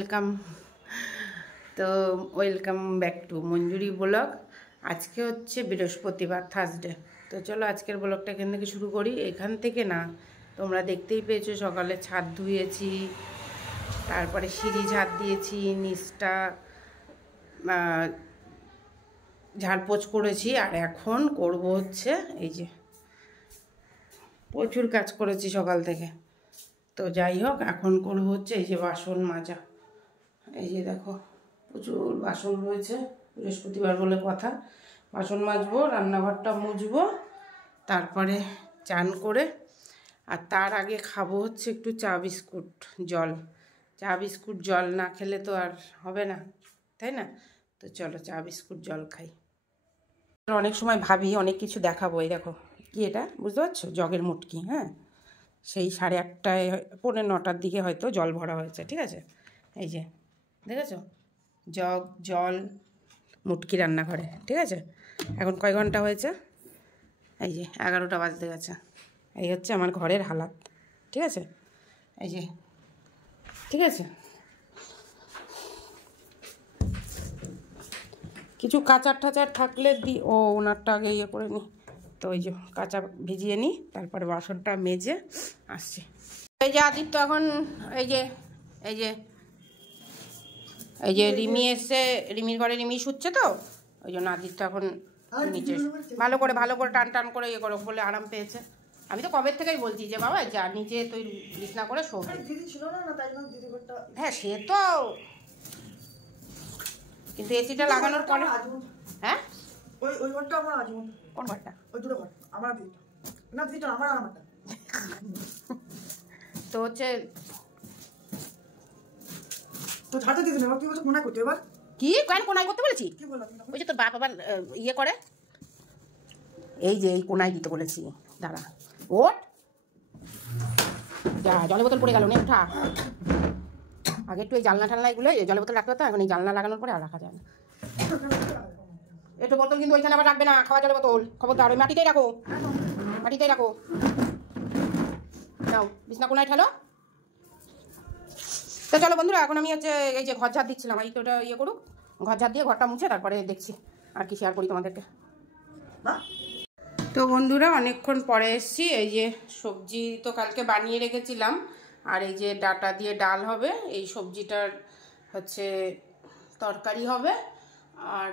Welcome. তো welcome back to Manjuri blog. আজকে হচ্ছে বৃহস্পতিবার, থার্সডে। তো চলো আজকের ব্লগটা এখান থেকে শুরু করি। এখান থেকে না, তোমরা দেখতেই পেয়েছো সকালে ছাদ ধুয়েছি, তারপরে সিঁড়ি ঝাড় দিয়েছি, নিচটা ঝাড়পোছ করেছি। আর এখন করব হচ্ছে এই যে প্রচুর কাজ করেছি সকাল থেকে। তো যাই হোক, এখন করব হচ্ছে এই যে বাসন মাজা। এই যে দেখো প্রচুর বাসন রয়েছে, বৃহস্পতিবার বলে কথা। বাসন মাজবো, রান্নাঘরটা মুছবো, তারপরে চান করে আর তার আগে খাবো হচ্ছে একটু চা বিস্কুট জল। চা বিস্কুট জল না খেলে তো আর হবে না, তাই না? তো চলো চা বিস্কুট জল খাই। অনেক সময় ভাবি অনেক কিছু দেখাবো। এই দেখো কি, এটা বুঝতে পারছো? জগের মুটকি। হ্যাঁ, সেই 8:30টায় 8:45টার দিকে হয়তো জল ভরা হয়েছে, ঠিক আছে? এই যে দেখেছো, জগ জল মুটকি রান্নাঘরে, ঠিক আছে? এখন কয় ঘন্টা হয়েছে? এই যে 11টা বাজতে গেছে। এই হচ্ছে আমার ঘরের হালাত, ঠিক আছে? এই যে, ঠিক আছে। কিছু কাঁচার ঠাচার থাকলে ওনারটা আগে ইয়ে করে নিই। তো ওই যে কাঁচা ভিজিয়ে নিই, তারপরে বাসনটা মেজে আসছি। এই যে আদিত্য এখন এই যে এই যে এই যে রিমি এসে, রিমির ঘরে রিমি শুচ্ছে, তো ওই জন্য আদিত্য এখন নিচে ভালো করে টান টান করে ইয়ে করো বলে আরাম পেয়েছে। আমি তো কবে থেকেই বলছি যে বাবা যা নিচে তুই বিছনা করে শো। হ্যাঁ সে তো, কিন্তু এসিটা লাগানোর পরে। হ্যাঁ ওই ঘরটা আমার আজমন। কোন ঘরটা? ওই দুটো ঘর আমার দিটা না, দিটা আমার আর আমারটা। তো হচ্ছে তো ঝাড়তে দিবি না, কি বলছ? কোনায় করতে এবার কি কেন কোনায় করতে বলেছি? কি বললাম? ওই যে তোর বাপ আবার ইয়ে করে, এই যে এই কোনায় দিতে বলেছি। দাঁড়া, ওঠ যা, জলের বোতল পড়ে গেল, নে উঠা। আগে একটু এই জানলা টালনা এগুলো জলের বোতল রাখতে হতো, এখন এই জানলা লাগানোর পরে আর রাখা যায় না। একটু বোতল কিন্তু ওইখানে আবার রাখবে না, খাওয়া জলের বোতল খবরদার, ওই মাটিতেই রাখো, মাটিতেই রাখো। নাও বিছনা কোনায় ঠেলো। তো চলো বন্ধুরা, এখন আমি হচ্ছে এই যে ঘর ঝাড় দিচ্ছিলাম। এই তো ওটা ইয়ে করুক, ঘর ঝাড় দিয়ে ঘরটা মুছে তারপরে দেখছি আর কি শেয়ার করি তোমাদেরকে। তো বন্ধুরা অনেকক্ষণ পরে এসছি। এই যে সবজি তো কালকে বানিয়ে রেখেছিলাম, আর এই যে ডাটা দিয়ে ডাল হবে, এই সবজিটার হচ্ছে তরকারি হবে। আর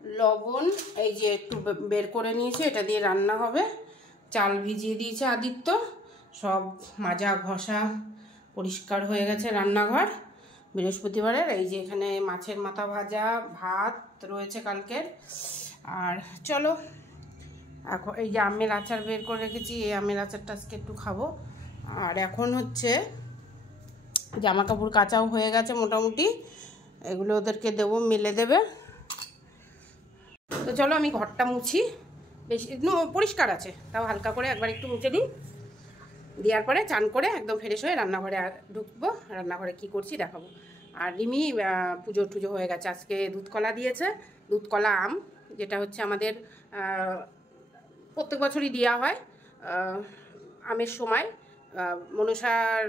লবণ এই যে একটু বের করে নিয়েছে, এটা দিয়ে রান্না হবে। চাল ভিজিয়ে দিয়েছে আদিত্য, সব মাজা ঘষা পরিষ্কার হয়ে গেছে রান্নাঘর বৃহস্পতিবারের। এই যে এখানে মাছের মাথা ভাজা, ভাত রয়েছে কালকের। আর চলো এখন এই যে আমের আচার বের করে রেখেছি, এই আমের আচারটা আজকে একটু খাবো। আর এখন হচ্ছে জামা কাপড় কাচাও হয়ে গেছে মোটামুটি, এগুলো ওদেরকে দেবো, মেলে দেবে। তো চলো আমি ঘরটা মুছি, বেশি পরিষ্কার আছে তাও হালকা করে একবার একটু মুছে দিই। দেওয়ার পরে চান করে একদম ফ্রেশ হয়ে রান্নাঘরে ঢুকবো, রান্নাঘরে কি করছি দেখাবো। আর রিমি পুজো টুজো হয়ে গেছে, আজকে দুধ কলা দিয়েছে, দুধ কলা আম, যেটা হচ্ছে আমাদের প্রত্যেক বছরই দেওয়া হয় আমের সময় মনসার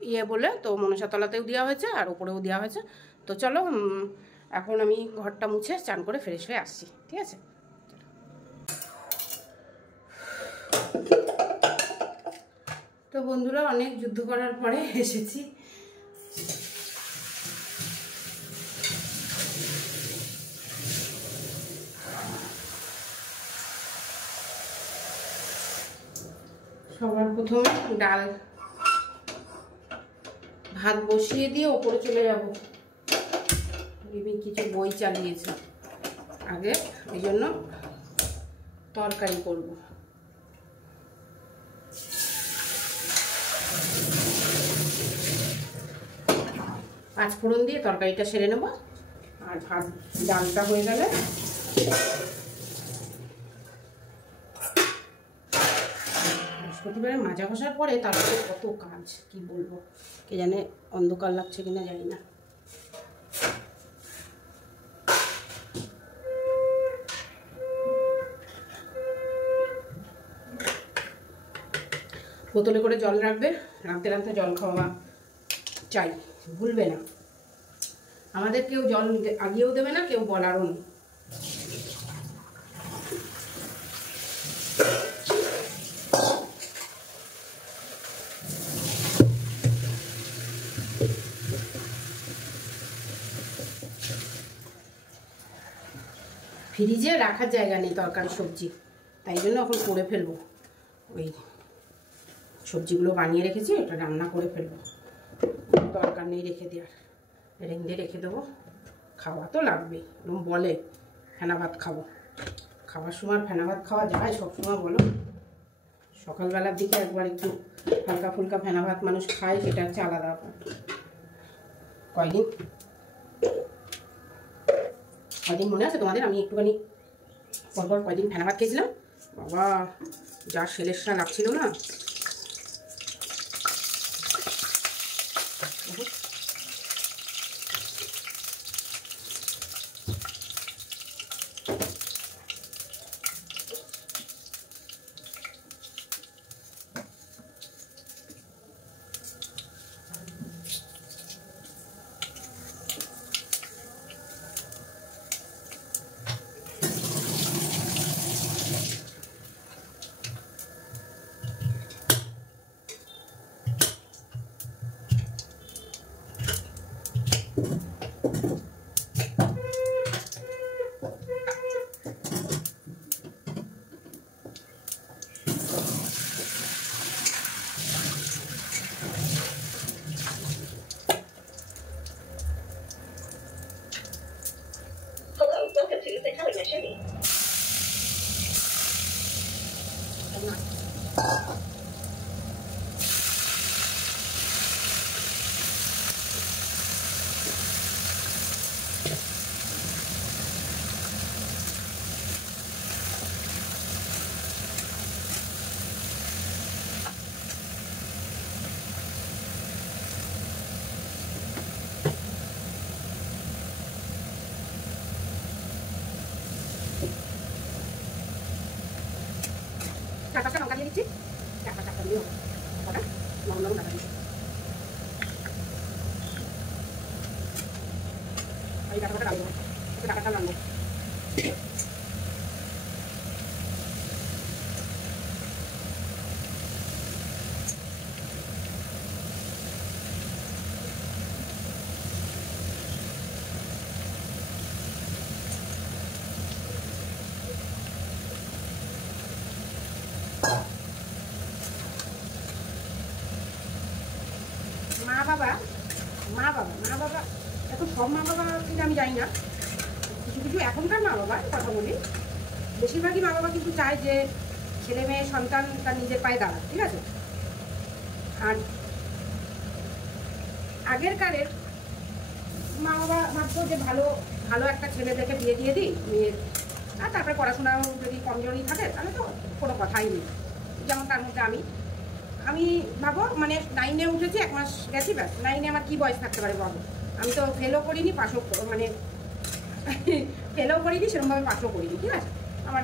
ইয়ে বলে। তো মনসা তলাতেও দেওয়া হয়েছে আর উপরেও দেওয়া হয়েছে। তো চলো এখন আমি ঘরটা মুছে চান করে ফ্রেশ হয়ে আসছি, ঠিক আছে? তো বন্ধুরা অনেক যুদ্ধ করার পরে এসেছি। সবার প্রথমে ডাল ভাত বসিয়ে দিয়ে ওপরে চলে যাব। রিমি কিছু বই চালিয়েছে আগে, এই জন্য তরকারি করব। পাঁচফোড়ন দিয়ে তরকারিটা সেরে নেব, আর ভাত ডালটা হয়ে গেলে বৃহস্পতিবারে মাজা ঘষার পরে তারপরে কত কাজ কি বলবো, কে জানে অন্ধকার লাগছে কিনা জানি না। বোতলে করে জল রাখবে, রাঁধতে রাঁধতে জল খাওয়া চাই। ভুলবে না। আমাদের কেউ জল আগিয়েও দেবে না, কেউ বলারও নেই। ফ্রিজে রাখার জায়গা নেই তরকারি সবজি, তাই জন্য এখন করে ফেলবো। ওই সবজিগুলো বানিয়ে রেখেছি, ওটা রান্না করে ফেলবো, দরকার নেই রেখে দেওয়ার। রেঁধে রেখে দেবো, খাওয়া তো লাগবেই। এরকম বলে ফেনা ভাত খাবো, খাবার সময় ফেনা ভাত খাওয়া যায় সবসময় বলো? সকালবেলার দিকে একবার একটু হালকা ফুলকা ফেনা ভাত মানুষ খায়, সেটা হচ্ছে আলাদা ব্যাপার। কয়দিন মনে আছে তোমাদের আমি একটুখানি পরপর কয়দিন ফেনা ভাত খেয়েছিলাম? বাবা যা সেলেসা লাগছিল না। চারটা লঙ্কা দিয়ে দিচ্ছি, চারটা দিয়ে কটা নরম নরম কাটা দিচ্ছি। এই ডাটাটা রাখবো, ডাটাটা রাখবো। মা বাবা এখন সব মা বাবা কিন্তু আমি জানি না, কিছু কিছু এখনকার মা বাবার কথা বলি, বেশিরভাগই মা বাবা কিন্তু চায় যে ছেলে মেয়ে সন্তান তার নিজের পায়ে দাঁড়ায়, ঠিক আছে। আর আগের কালের মা বাবা ভাবতো যে ভালো ভালো একটা ছেলে দেখে বিয়ে দিয়ে দিই মেয়ের, আর তারপরে পড়াশোনাও যদি কমজোরি থাকে তাহলে তো কোনো কথাই নেই। যেমন তার মধ্যে আমি ভাবো মানে 9-এ উঠেছি, 1 মাস গেছি, ব্যাস 9-এ আমার কী বয়স থাকতে পারে বলো? আমি তো ফেলও করিনি, পাসও মানে ফেলও করিনি, সেরকমভাবে পাসও করিনি, ঠিক আছে। আমার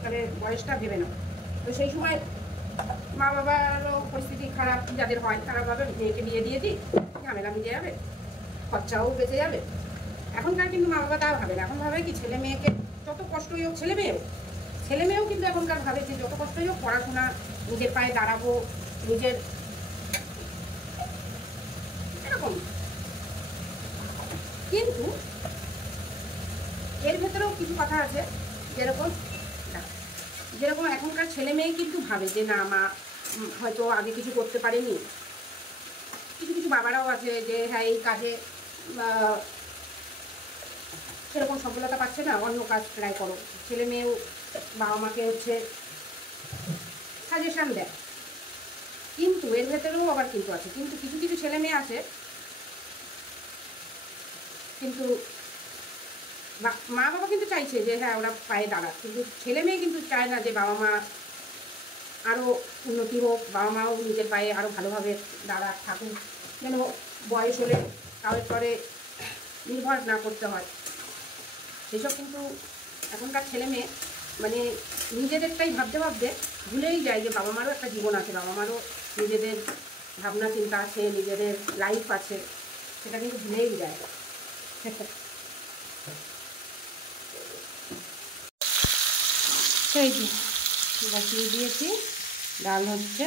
তাহলে বয়সটা ভেবে নাও। তো সেই সময় মা বাবারও পরিস্থিতি খারাপ যাদের হয়, তারা ভাবে মেয়েকে বিয়ে দিয়ে দিই, ঝামেলা মিটে যাবে, খরচাও বেঁচে যাবে। এখনকার কিন্তু মা বাবা তাও ভাবে না, এখন ভাবে কি ছেলে মেয়েকে যত কষ্টই হোক, ছেলে মেয়েও কিন্তু এখনকার ভাবে যে যত কষ্টই হোক পড়াশোনা, নিজের পায়ে দাঁড়াবো, নিজের এরকম। কিন্তু এর ভেতরেও কিছু কথা আছে, যেরকম এখনকার ছেলে মেয়ে কিন্তু ভাবে যে না মা হয়তো আগে কিছু করতে পারেনি, কিছু কিছু বাবারাও আছে যে হ্যাঁ এই কাজে সেরকম সফলতা পাচ্ছে না, অন্য কাজ ট্রাই করো। ছেলে মেয়েও বাবা মাকে হচ্ছে সাজেশান দেয়। কিন্তু এর ভেতরেও আবার কিন্তু আছে, কিন্তু কিছু কিছু ছেলে মেয়ে আছে কিন্তু মা বাবা কিন্তু চাইছে যে হ্যাঁ ওরা পায়ে দাঁড়াক, কিন্তু ছেলে মেয়ে কিন্তু চায় না যে বাবা মা আরও উন্নতি হোক, বাবা মাও নিজের পায়ে আরও ভালোভাবে দাঁড়াক, থাকুক, যেন বয়স হলে কারোর পরে নির্ভর না করতে হয়। সেসব কিন্তু এখনকার ছেলে মেয়ে মানে নিজেদেরটাই ভাবতে ভাবতে ভুলেই যায় যে বাবা মারও একটা জীবন আছে, বাবা মারও নিজেদের ভাবনা চিন্তা আছে, নিজেদের লাইফ আছে। সেটা কিন্তু ভুলেই যায়। এই যে বসিয়ে দিয়েছি, ডাল হচ্ছে।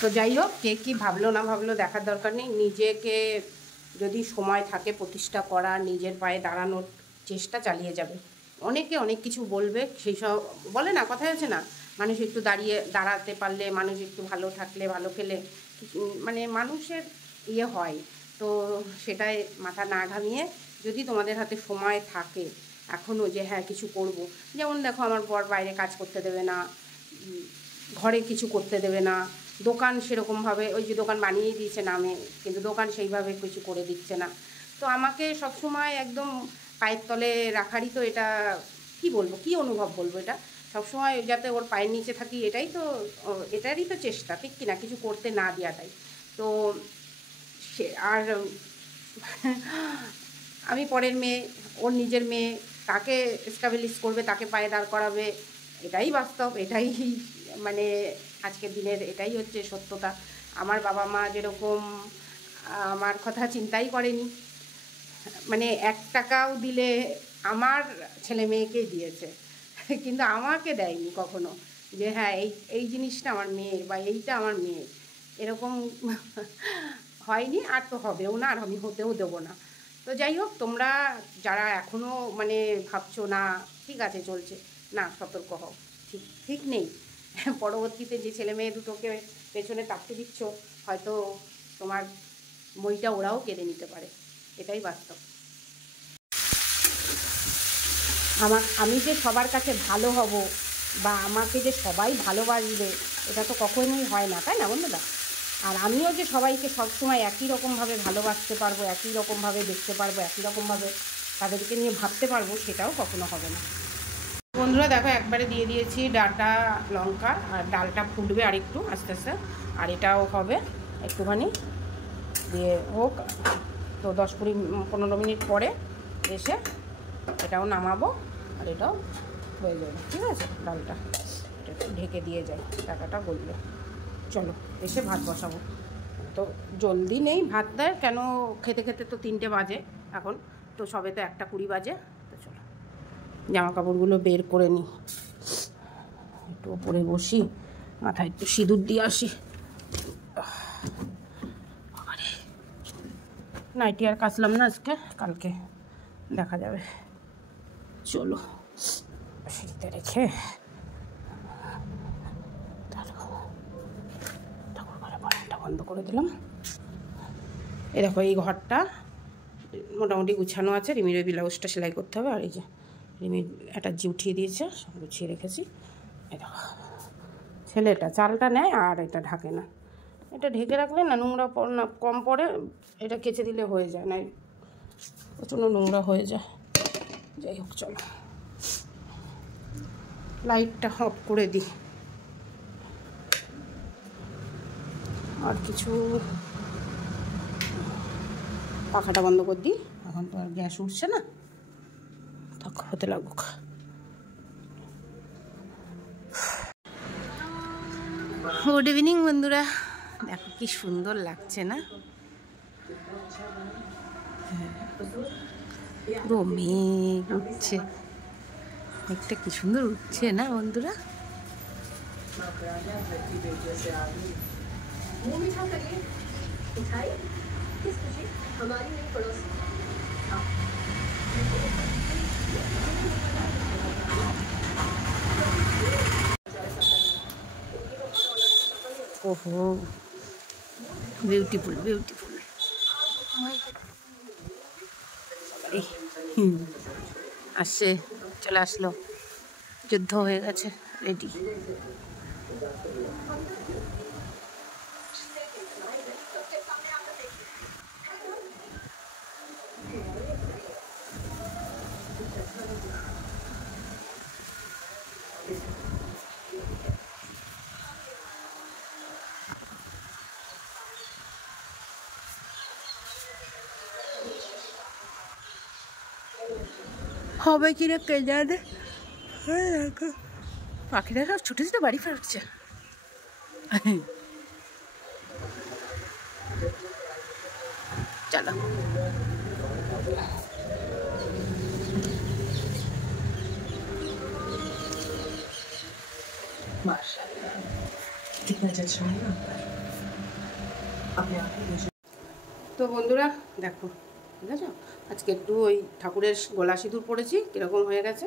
তো যাই হোক, কে কী ভাবলো না ভাবলো দেখার দরকার নেই। নিজেকে যদি সময় থাকে প্রতিষ্ঠা করা, নিজের পায়ে দাঁড়ানোর চেষ্টা চালিয়ে যাবে। অনেকে অনেক কিছু বলবে, সেই সব বলে না, কথাই আছে না, মানুষ একটু দাঁড়াতে পারলে, মানুষ একটু ভালো থাকলে, ভালো খেলে মানে মানুষের ইয়ে হয়। তো সেটাই মাথা না ঘামিয়ে যদি তোমাদের হাতে সময় থাকে এখনও যে হ্যাঁ কিছু করব, যেমন দেখো আমার বর বাইরে কাজ করতে দেবে না, ঘরে কিছু করতে দেবে না, দোকান সেরকমভাবে, ওই যে দোকান বানিয়ে দিয়েছে নামে, কিন্তু দোকান সেইভাবে কিছু করে দিচ্ছে না। তো আমাকে সবসময় একদম পায়ের তলে রাখারই তো এটা কি বলবো, কি অনুভব বলবো, এটা সবসময় যাতে ওর পায়ের নিচে থাকি, এটারই তো চেষ্টা, ঠিক কিনা, কিছু করতে না দেওয়াটাই তো। সে আর আমি পরের মেয়ে, ওর নিজের মেয়ে, তাকে এস্টাবলিশ করবে, তাকে পায়ে দাঁড় করাবে, এটাই বাস্তব, এটাই মানে আজকের দিনের এটাই হচ্ছে সত্যতা। আমার বাবা মা যেরকম আমার কথা চিন্তাই করেনি, মানে 1 টাকাও দিলে আমার ছেলে মেয়েকেই দিয়েছে, কিন্তু আমাকে দেয়নি কখনো যে হ্যাঁ এই জিনিসটা আমার মেয়ের বা এইটা আমার মেয়ের, এরকম হয়নি, আর তো হবেও না, আর আমি হতেও দেবো না। তো যাই হোক, তোমরা যারা এখনও মানে ভাবছো না ঠিক আছে চলছে, না সতর্ক হও, ঠিক নেই। পরবর্তীতে যে ছেলে মেয়ে দুটোকে পেছনে টাপতে দিচ্ছ, হয়তো তোমার বইটা ওরাও কেড়ে নিতে পারে, এটাই বাস্তব। আমি যে সবার কাছে ভালো হব বা আমাকে যে সবাই ভালোবাসবে, এটা তো কখনোই হয় না, তাই না বন্ধুরা? আর আমিও যে সবাইকে সবসময় একই রকমভাবে ভালোবাসতে পারবো, একই রকমভাবে দেখতে পারবো, একই রকমভাবে তাদেরকে নিয়ে ভাবতে পারবো, সেটাও কখনো হবে না। বন্ধুরা দেখো, একবারে দিয়ে দিয়েছি ডাটা লঙ্কা, আর ডালটা ফুটবে আর একটু আস্তে আস্তে, আর এটাও হবে একটুখানি দিয়ে হোক। তো 10-15 মিনিট পরে এসে এটাও নামাবো, আর এটাও হয়ে যাবে, ঠিক আছে। ডালটা একটু ঢেকে দিয়ে যাই, ডাটাটা গললে। চলো এসে ভাত বসাবো। তো জলদি নেই ভাত দেয়, কেন খেতে খেতে তো 3টে বাজে এখন, তো সবে তো 1:20 বাজে। তো চলো জামা কাপড়গুলো বের করে নিই, একটু ওপরে বসি, মাথায় একটু সিঁদুর দিয়ে আসি। নাইটি আর কাচলাম না আজকে, কালকে দেখা যাবে। চলো সিঁড়িতে রেখে ঠাকুরঘরে বারান্দা বন্ধ করে দিলাম। এই দেখো, এই ঘরটা মোটামুটি গুছানো আছে, রিমির ওই ব্লাউজটা সেলাই করতে হবে, আর এই যে রিমির অ্যাটাচি উঠিয়ে দিয়েছে, সব গুছিয়ে রেখেছি। এই দেখো, ছেলেটা চালটা নেয় আর এটা ঢাকে না, এটা ঢেকে রাখলে না নোংরা না কম পড়ে, এটা কেচে দিলে হয়ে যায়, না প্রচণ্ড নোংরা হয়ে যায়। যাই হোক চলো লাইটটা অফ করে দিই, আর কিছু পাখাটা বন্ধ করে দিই, এখন তো আর গ্যাস উঠছে না, থাক হতে লাগুক। গুড ইভিনিং বন্ধুরা, দেখো কি সুন্দর লাগছে না, পুরো মেঘ উঠছে, মেঘটা কি সুন্দর উঠছে না বন্ধুরা। ওহো বিউটিফুল বিউটিফুল, আসছে, চলে আসলো, যুদ্ধ হয়ে গেছে, রেডি। হবে কিনা কে জানে, পাখিরা সব ছুটে ছুটে বাড়ি ফেরছে। চলো তো বন্ধুরা দেখো, ঠিক আছে, আজকে একটু ওই ঠাকুরের গোলা সিঁদুর পড়েছি, কীরকম হয়ে গেছে।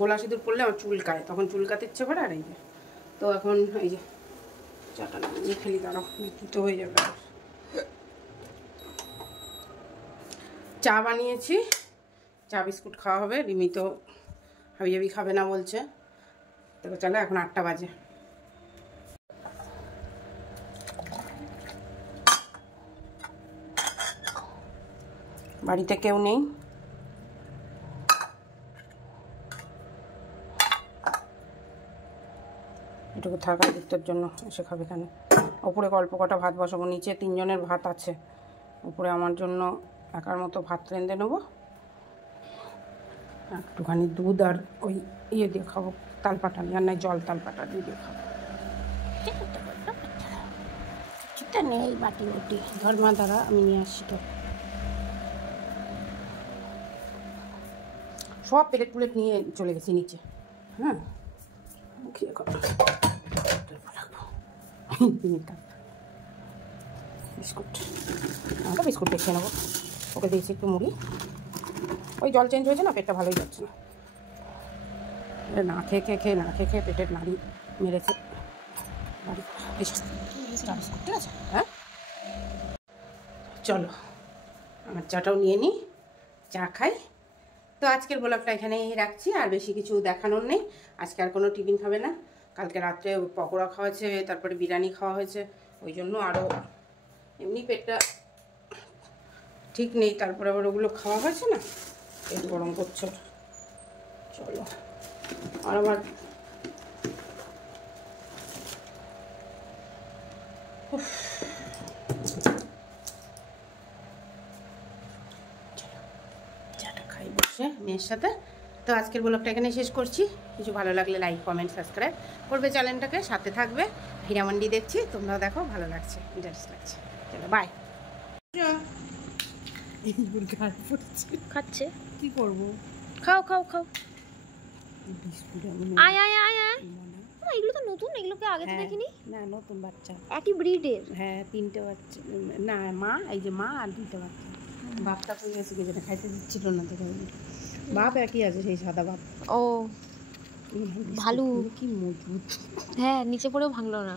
গোলা সিঁদুর পড়লে আমার চুলকায়, তখন চুলকাতে ইচ্ছে করে। আর এই যে তো এখন এই যে চাটা নিয়ে ফেলি, দাঁড়াও তো হয়ে যাবে। চা বানিয়েছি, চা বিস্কুট খাওয়া হবে। রিমি তো হাবি খাবে না বলছে। তো চলো, এখন 8টা বাজে। বাড়িতে কেউ নেই, এটুকু থাকা দিকটার জন্য এসে খাবে কেন। ওপরে অল্প কটা ভাত বসাবো, নিচে 3 জনের ভাত আছে, উপরে আমার জন্য একার মতো ভাত রেঁধে নেবো। একটুখানি দুধ আর ওই ইয়ে দিয়ে খাবো, তালপাটা, আর নাই জল তালপাটা দিয়ে খাবো। সেটা নেই বাটি বাটি, ধর্মা দ্বারা আমি নিয়ে আসছি। তো সব প্লেট প্লেট নিয়ে চলে গেছি নিচে। হ্যাঁ, খেয়ে বিস্কুট, আমরা বিস্কুট দেখে নেবো। ওকে দিয়েছি একটু মুড়ি, ওই জল চেঞ্জ হয়েছে না, পেটটা ভালোই যাচ্ছে না। না খেয়ে পেটের নাড়ি মেরেছে। ঠিক আছে, হ্যাঁ চলো আমার চাটাও নিয়ে নিই, চা খাই। তো আজকের ব্লগটা এখানেই রাখছি, আর বেশি কিছু দেখানোর নেই। আজকে আর কোনো টিফিন খাবে না, কালকে রাত্রে পকোড়া খাওয়া হয়েছে, তারপরে বিরিয়ানি খাওয়া হয়েছে, ওই জন্য আরও এমনি পেটটা ঠিক নেই, তারপরে আবার ওগুলো খাওয়া হয়েছে না, পেট গরম করছে। চলো, আর আমার চাটা খাই বসে মেয়ের সাথে। তো আজকের ব্লগটা এখানে শেষ করছি। কিছু ভালো লাগলে লাইক কমেন্ট সাবস্ক্রাইব করবে চ্যানেলটাকে, সাথে থাকবে। হীরামন্ডি দেখছি, তোমরাও দেখো, ভালো লাগছে, ইন্টারেস্ট লাগছে। চলো বাই। খাচ্ছে, কি করবো, খাও খাও খাও। আয় আয় আয় আয়, এগুলো তো নতুন, এগুলোকে আগে তো দেখিনি। না, নতুন বাচ্চা, একই ব্রিডের। হ্যাঁ 3টে বাচ্চা, না মা, এই যে মা আর 2টে বাচ্চা। বাপটা তো গেছে, কি যেটা খাইতে দিচ্ছিল না, তো বাপ একই আছে, সেই সাদা বাপ। ও ভালো, কি মজবুত। হ্যাঁ, নিচে পড়েও ভাঙলো না।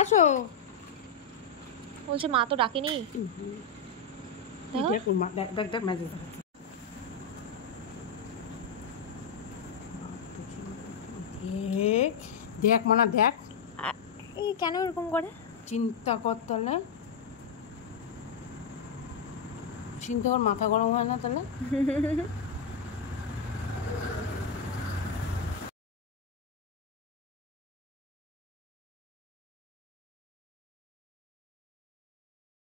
আসো, বলছে মা তো ডাকেনি। দেখ মানা, দেখ এই কেন এরকম করে, চিন্তা কর তাহলে, চিন্তা কর, মাথা গরম হয় না তাহলে।